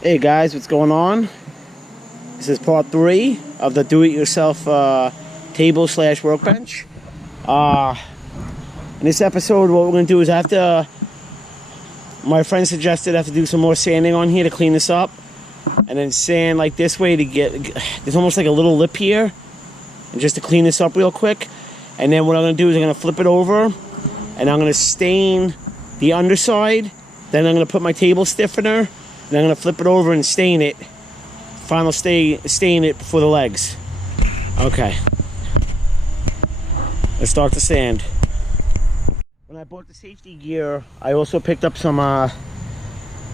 Hey guys, what's going on? This is part 3 of the do-it-yourself table slash workbench. In this episode, what we're going to do is my friend suggested I have to do some more sanding on here to clean this up. And then sand like this way to there's almost like a little lip here. And just to clean this up real quick. And then what I'm going to do is I'm going to flip it over. And I'm going to stain the underside. Then I'm going to put my table stiffener. And I'm going to flip it over and stain it. Stain it before the legs. Okay. Let's start the sand. When I bought the safety gear, I also picked up some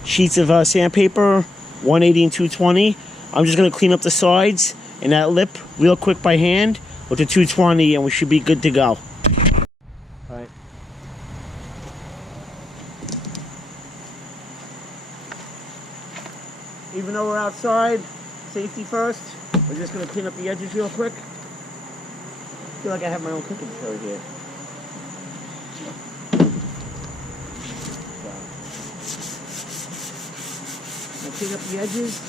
sheets of sandpaper, 180 and 220. I'm just going to clean up the sides and that lip real quick by hand with the 220 and we should be good to go. Alright. Even though we're outside, safety first, we're just going to clean up the edges real quick. I feel like I have my own cooking show here. So, clean up the edges.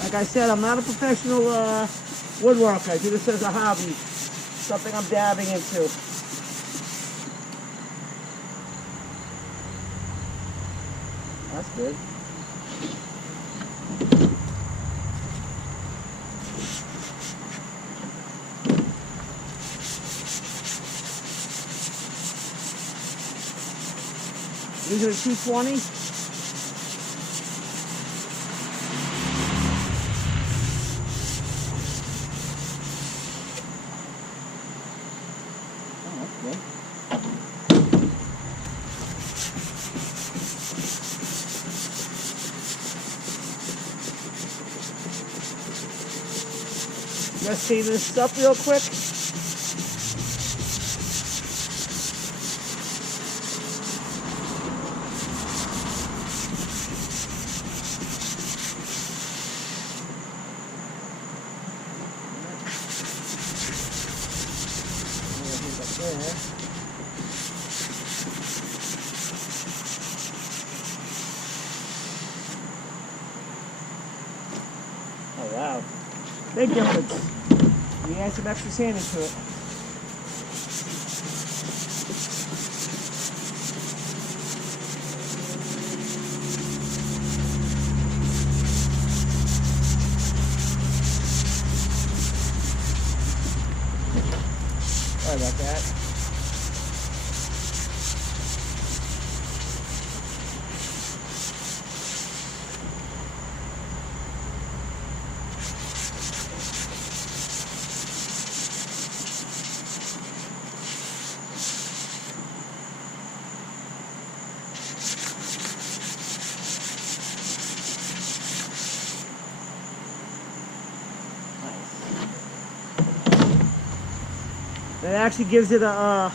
Like I said, I'm not a professional woodworker. I do this as a hobby. Something I'm dabbing into. That's good. These are 220. Let's see this up real quick. Oh wow, big difference. We add some extra sand into it. Sorry about that. It actually gives it a,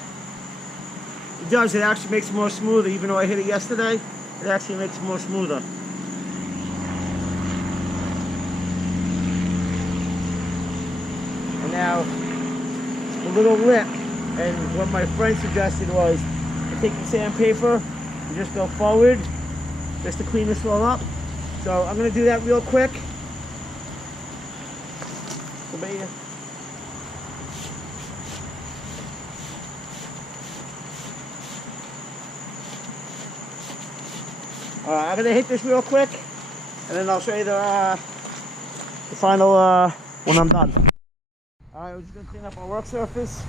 it actually makes it more smoother. Even though I hit it yesterday, it actually makes it more smoother. And now, a little lip, and what my friend suggested was to take the sandpaper and just go forward, just to clean this all up. So I'm going to do that real quick. I'm going to hit this real quick, and then I'll show you the final when I'm done. Alright, we're just going to clean up our work surface.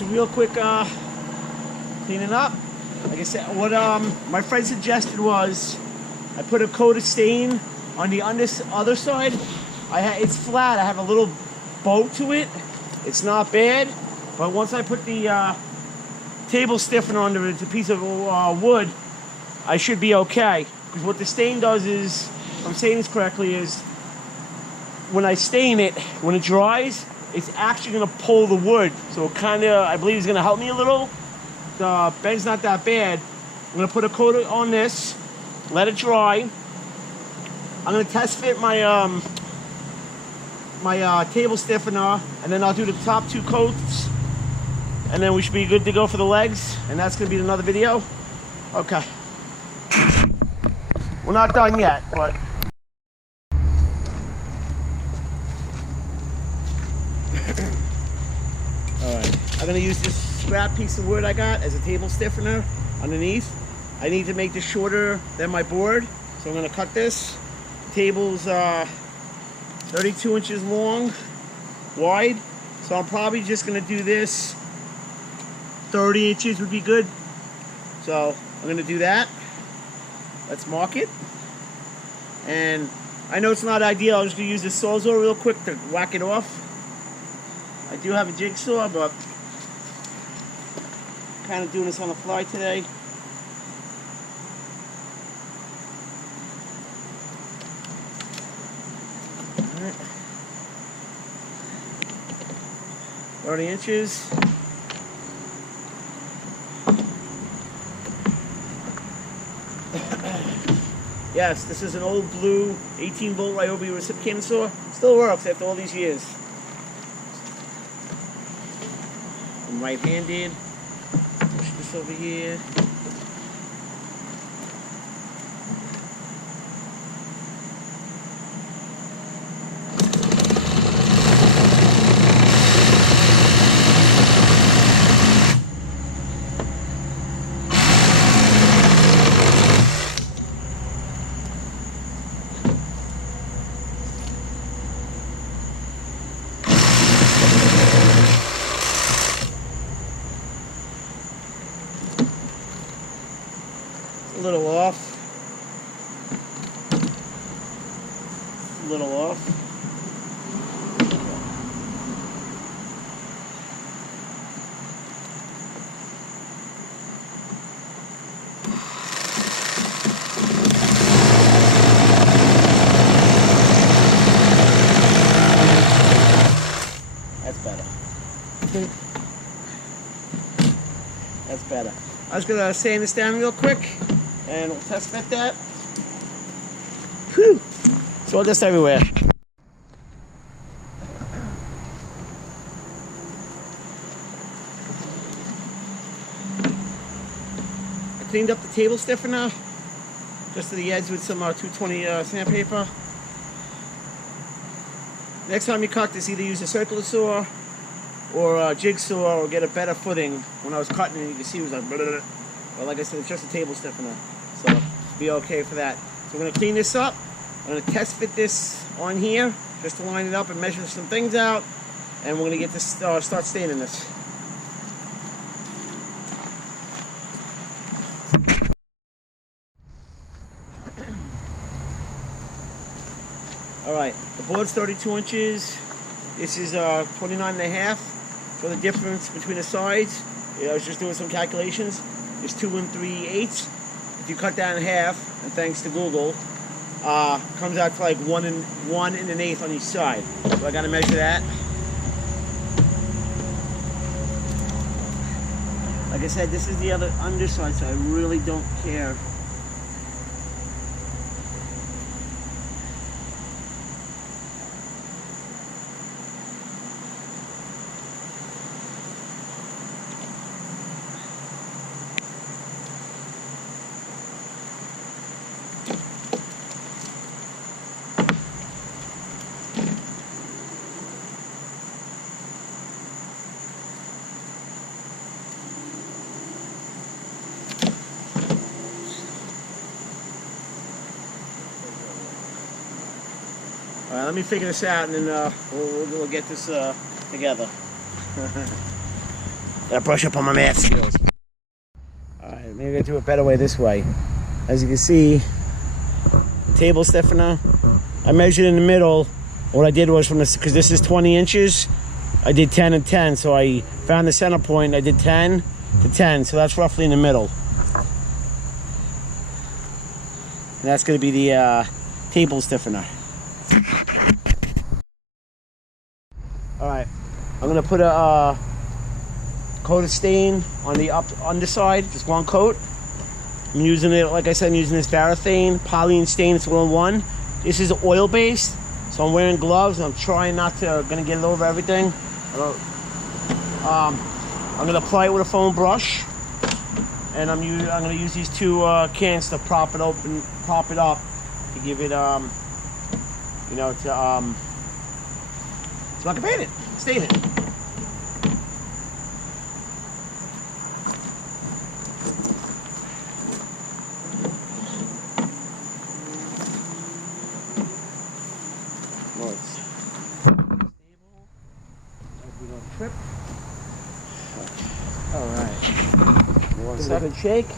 Alright, so real quick cleaning up. Like I said, what my friend suggested was I put a coat of stain on the other side. It's flat. I have a little bow to it. It's not bad, but once I put the table stiffener under it, it's a piece of wood, I should be okay. Because what the stain does is, if I'm saying this correctly, is when I stain it, when it dries, it's actually going to pull the wood. So it kind of, I believe, is going to help me a little. The bed's not that bad. I'm going to put a coat on this, let it dry. I'm going to test fit my my table stiffener, and then I'll do the top 2 coats, and then we should be good to go for the legs, and that's going to be another video. Okay. We're not done yet, but... Alright, I'm going to use this scrap piece of wood I got as a table stiffener underneath. I need to make this shorter than my board, so I'm going to cut this. The table's 32 inches long, wide, so I'm probably just going to do this. 30 inches would be good, so I'm going to do that. Let's mark it. And I know it's not ideal. I'm just going to use this sawzall real quick to whack it off. I do have a jigsaw, but kind of doing this on the fly today. All right. 30 inches. Yes, this is an old blue 18-volt Ryobi reciprocating saw. Still works after all these years. I'm right-handed. Push this over here. A little off. A little off. That's better. That's better. I was gonna sand this down real quick, and we'll test fit that. Whew! Sawdust everywhere. I cleaned up the table stiffener just to the edge with some 220 sandpaper. Next time you cut this, either use a circular saw or a jigsaw, or get a better footing. When I was cutting it, you can see it was like, blah, blah, blah. But like I said, it's just a table stiffener, so be okay for that. So we're going to clean this up. I'm going to test fit this on here, just to line it up and measure some things out, and we're going to get this start staining this. Alright, the board's 32 inches. This is 29.5. So the difference between the sides, I was just doing some calculations, is 2 3/8. If you cut that in half, and thanks to Google, comes out to like 1 1/8 on each side. So I got to measure that. Like I said, this is the other underside, so I really don't care. Alright, let me figure this out, and then we'll get this together. Gotta brush up on my math skills. Alright, maybe I do it a better way this way. As you can see, table stiffener, I measured in the middle. What I did was from this, because this is 20 inches, I did 10 and 10. So I found the center point, I did 10 to 10. So that's roughly in the middle. And that's going to be the table stiffener. Alright, I'm going to put a coat of stain on the underside, just one coat. I'm using it, like I said, I'm using this Varathane polyene stain. It's 1-1. This is oil based, so I'm wearing gloves and I'm trying not to, gonna get it over everything. I'm gonna apply it with a foam brush, and I'm gonna use these two cans to prop it up to give it, you know, so I can paint it, stain it. Trip. Alright. 1 second shake.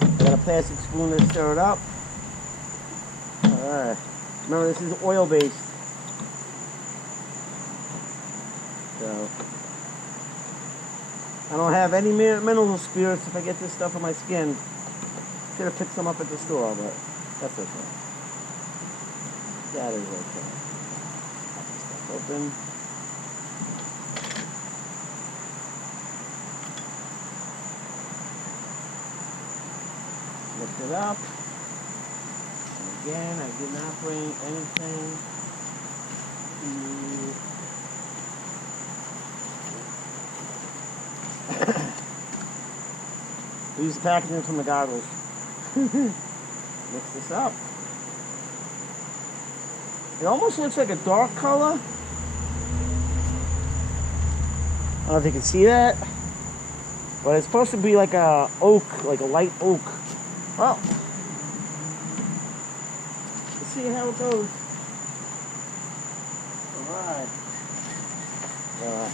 I got a plastic spoon to stir it up. Alright. Remember, this is oil based. So I don't have any mineral spirits if I get this stuff on my skin. Should have picked some up at the store, but that's okay. That is okay. Pop this stuff open. Lift it up. And again, I did not bring anything to use the packaging from the goggles. Mix this up. It almost looks like a dark color. I don't know if you can see that, but it's supposed to be like a oak, like a light oak. Well, let's see how it goes. Alright. Alright.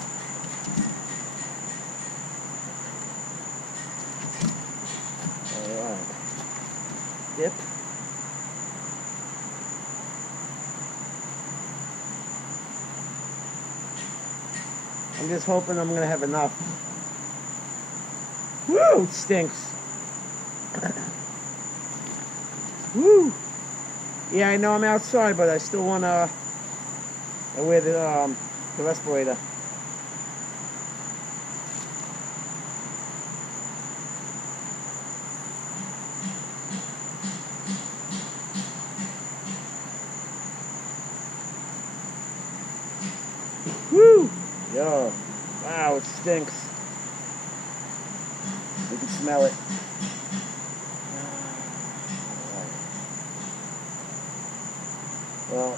Dip. I'm just hoping I'm going to have enough. Woo! It stinks. Woo! Yeah, I know I'm outside, but I still want to wear the respirator. Woo! Yo, wow, it stinks. You can smell it. Well,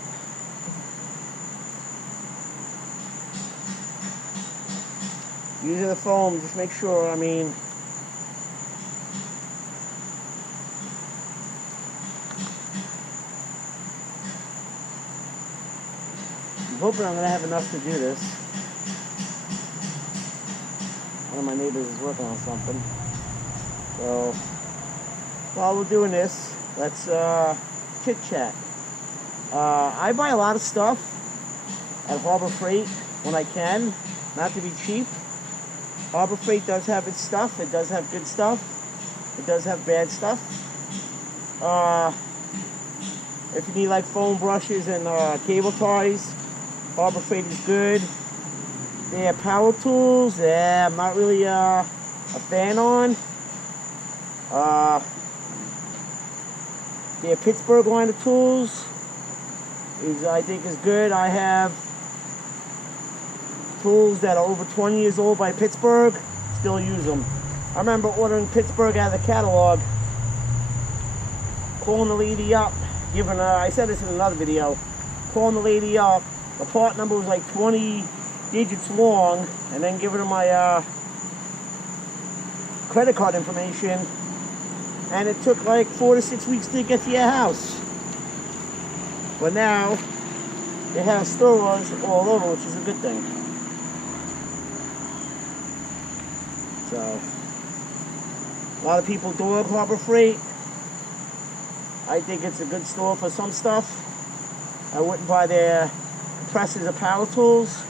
using the foam, just make sure, I mean, I'm hoping I'm going to have enough to do this. One of my neighbors is working on something. So, while we're doing this, let's chit-chat. I buy a lot of stuff at Harbor Freight when I can, not to be cheap. Harbor Freight does have its stuff. It does have good stuff. It does have bad stuff. If you need like foam brushes and cable ties, Harbor Freight is good. They have power tools. Yeah, I'm not really a fan on. They have Pittsburgh line of tools. I think is good. I have tools that are over 20 years old by Pittsburgh. Still use them. I remember ordering Pittsburgh out of the catalog, calling the lady up, giving her, I said this in another video, calling the lady up. The part number was like 20 digits long, and then giving her my credit card information, and it took like 4 to 6 weeks to get to your house. But now they have stores all over, which is a good thing. So, a lot of people do Harbor Freight. I think it's a good store for some stuff. I wouldn't buy their compressors or power tools.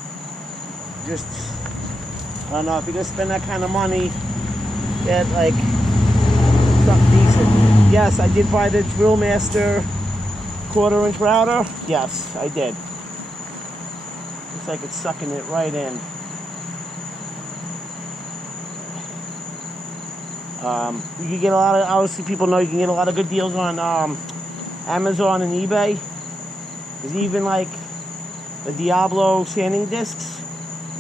Just, I don't know, if you're gonna spend that kind of money, get like something decent. Yes, I did buy the Drill Master 1/4-inch router. Yes, I did. Looks like it's sucking it right in. You can get a lot of, obviously people know you can get a lot of good deals on Amazon and eBay. There's even like the Diablo sanding discs.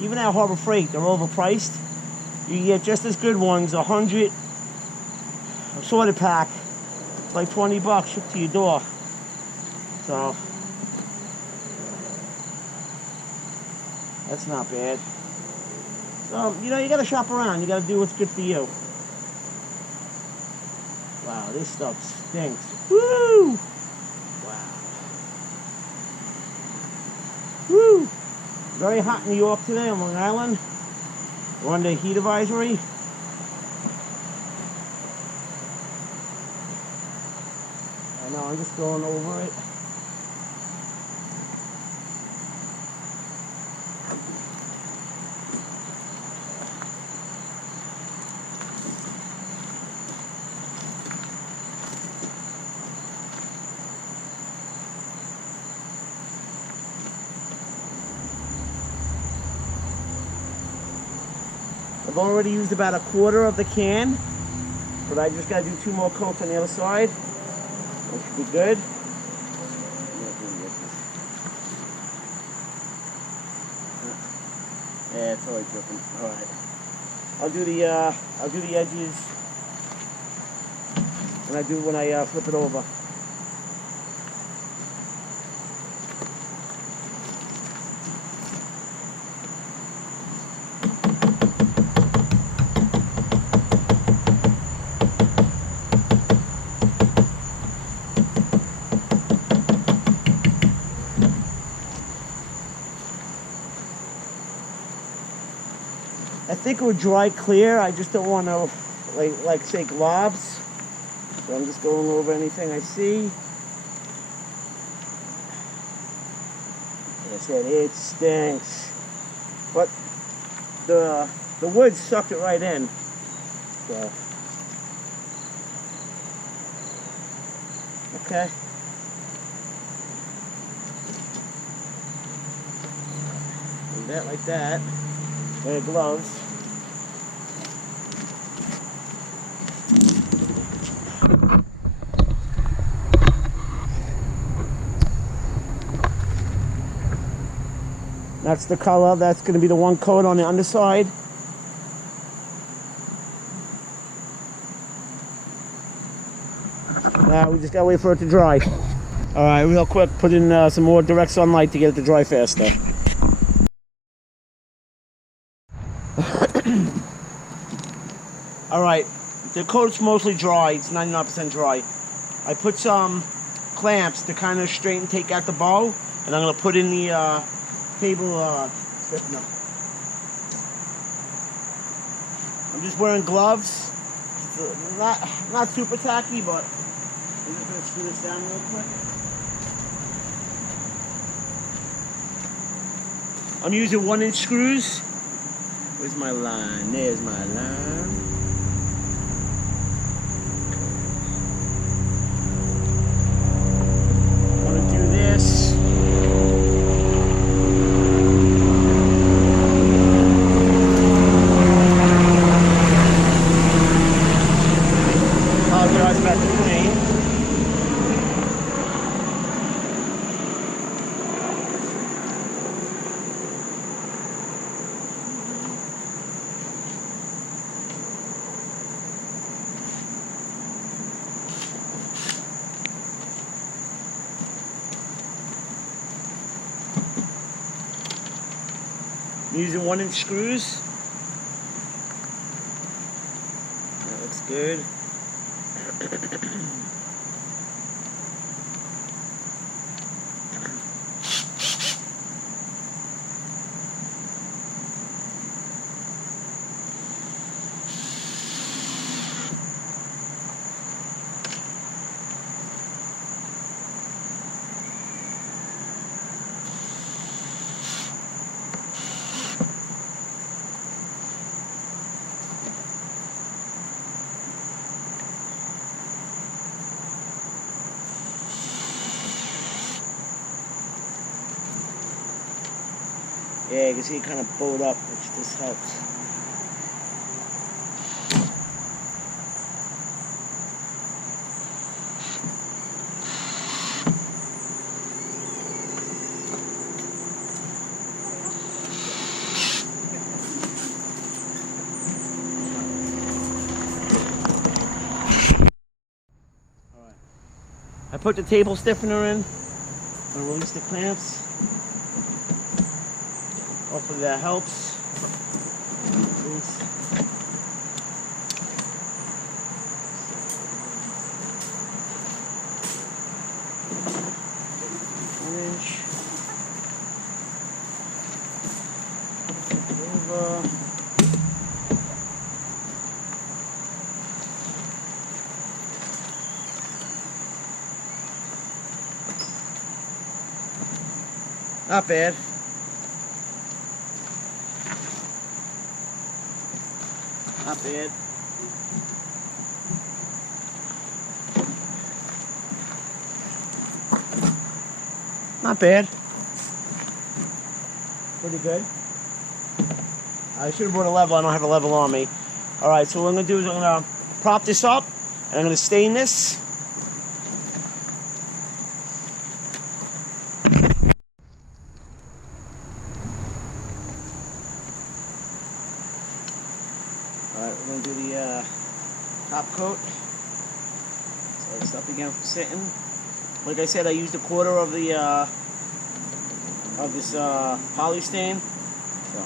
Even at Harbor Freight, they're overpriced. You can get just as good ones, 100 assorted pack. It's like 20 bucks shipped to your door. So, that's not bad. So, you know, you gotta shop around. You gotta do what's good for you. Wow, this stuff stinks. Woo! Wow. Woo! Very hot in New York today on Long Island. We're under heat advisory. I know, I'm just going over it. I've already used about 1/4 of the can, but I just gotta do 2 more coats on the other side. That should be good. Yeah, it's always dripping. All right, I'll do the edges when I flip it over. I think it would dry clear. I just don't want to, like say, globs. So I'm just going over anything I see. Like I said, it stinks. But the wood sucked it right in. So, okay. Do that like that. Wear gloves. That's the color. That's going to be the 1 coat on the underside. Now we just got to wait for it to dry. All right, real quick, put in some more direct sunlight to get it to dry faster. All right, the coat's mostly dry. It's 99% dry. I put some clamps to kind of straighten, take out the bow, and I'm gonna put in the cable stiffener. I'm just wearing gloves. It's not super tacky, but I'm just gonna screw this down real quick. I'm using 1-inch screws. Where's my line? There's my line. I'm using 1-inch screws. That looks good. Yeah, you can see it kind of bowed up, which this helps. I put the table stiffener in. I'm gonna release the clamps. Hopefully that helps. Loose. Over. Not bad. Not bad. Not bad. Pretty good. I should have brought a level. I don't have a level on me. Alright, so what I'm going to do is I'm going to prop this up and I'm going to stain this. Alright, we're going to do the top coat. So it's up again for sitting. Like I said, I used a quarter of the this poly stain. So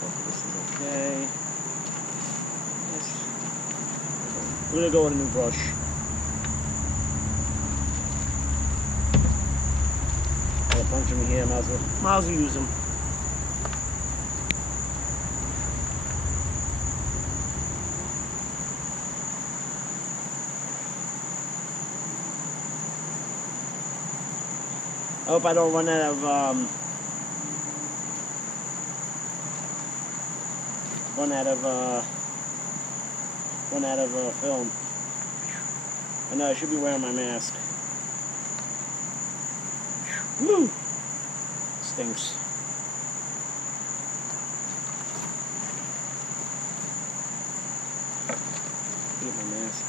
hopefully this is okay. We're gonna go with a new brush. Got a bunch of them here. Might as well use them. I hope I don't run out of film. I know I should be wearing my mask. Woo! Stinks. Get my mask.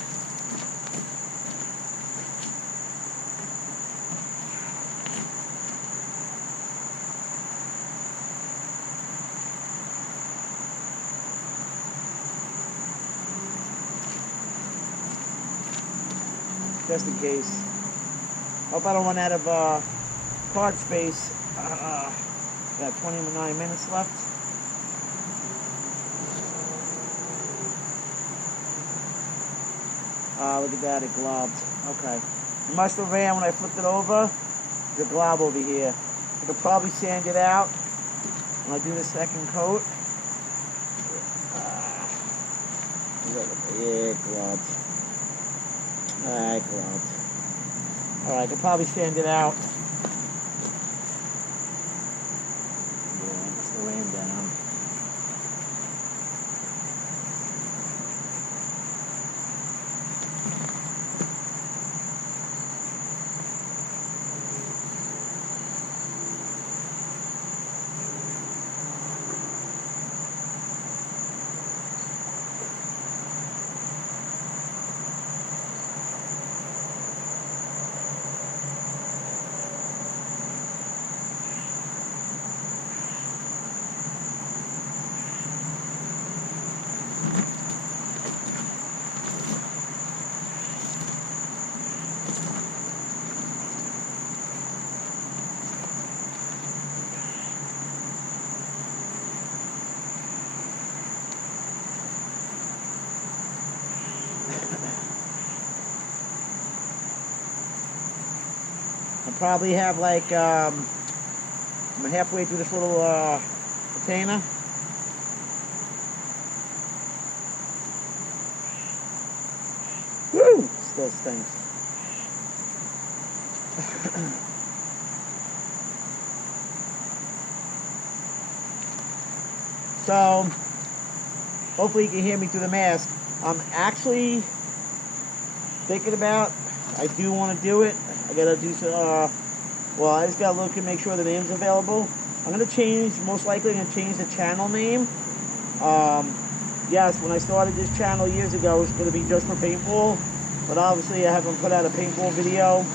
Just in case. Hope I don't run out of card space. Got 29 minutes left. Look at that, it globbed. Okay. It must have ran when I flipped it over. There's a glob over here. I could probably sand it out when I do the second coat. Yeah, it globbed. Alright, globbed. Alright, I could probably sand it out. Yeah, it's the rain down. I probably have like, I'm halfway through this little container. Woo! Still stinks. So, hopefully you can hear me through the mask. I'm actually thinking about, I do want to do it. I gotta do some, well, I just gotta look and make sure the name's available. I'm going to change, most likely I'm going to change the channel name. Yes, when I started this channel years ago, it was going to be just for paintball. But obviously I haven't put out a paintball video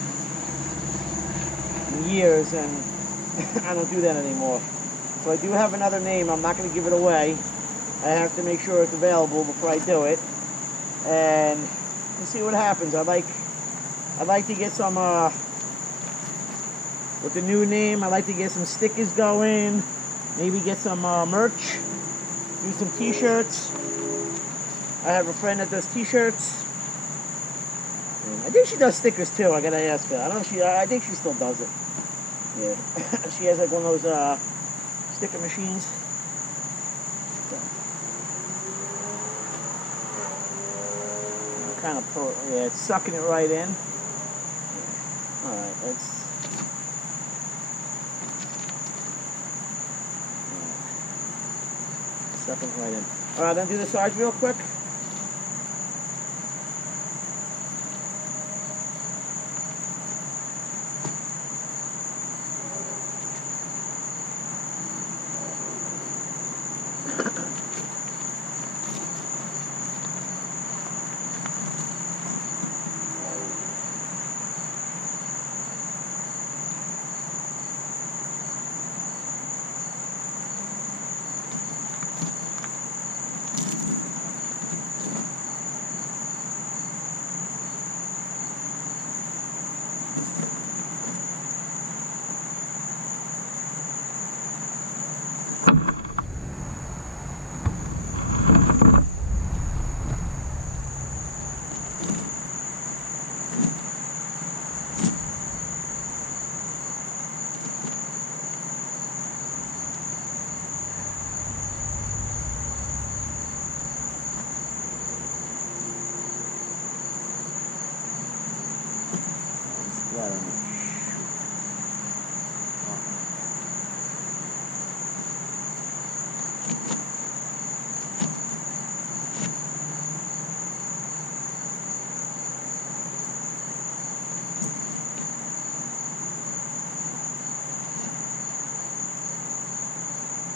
in years, and I don't do that anymore. So I do have another name. I'm not going to give it away. I have to make sure it's available before I do it. And we'll see what happens. I'd like to get some, with the new name, I'd like to get some stickers going. Maybe get some merch. Do some t-shirts. I have a friend that does t-shirts. I think she does stickers too. I gotta ask her. I don't know if she. I think she still does it. Yeah, she has like one of those sticker machines. Kind of yeah, it's sucking it right in. Yeah. All right, let's. Sucking it right in. All right, then do the sides real quick.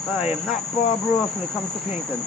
I am not Bob Ross when it comes to painting.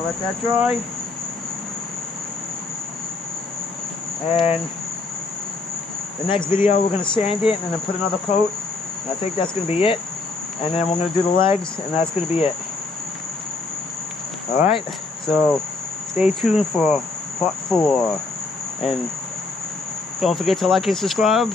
Let that dry, and the next video we're going to sand it and then put another coat, and I think that's going to be it, and then we're going to do the legs, and that's going to be it. Alright, so stay tuned for part 4, and don't forget to like and subscribe.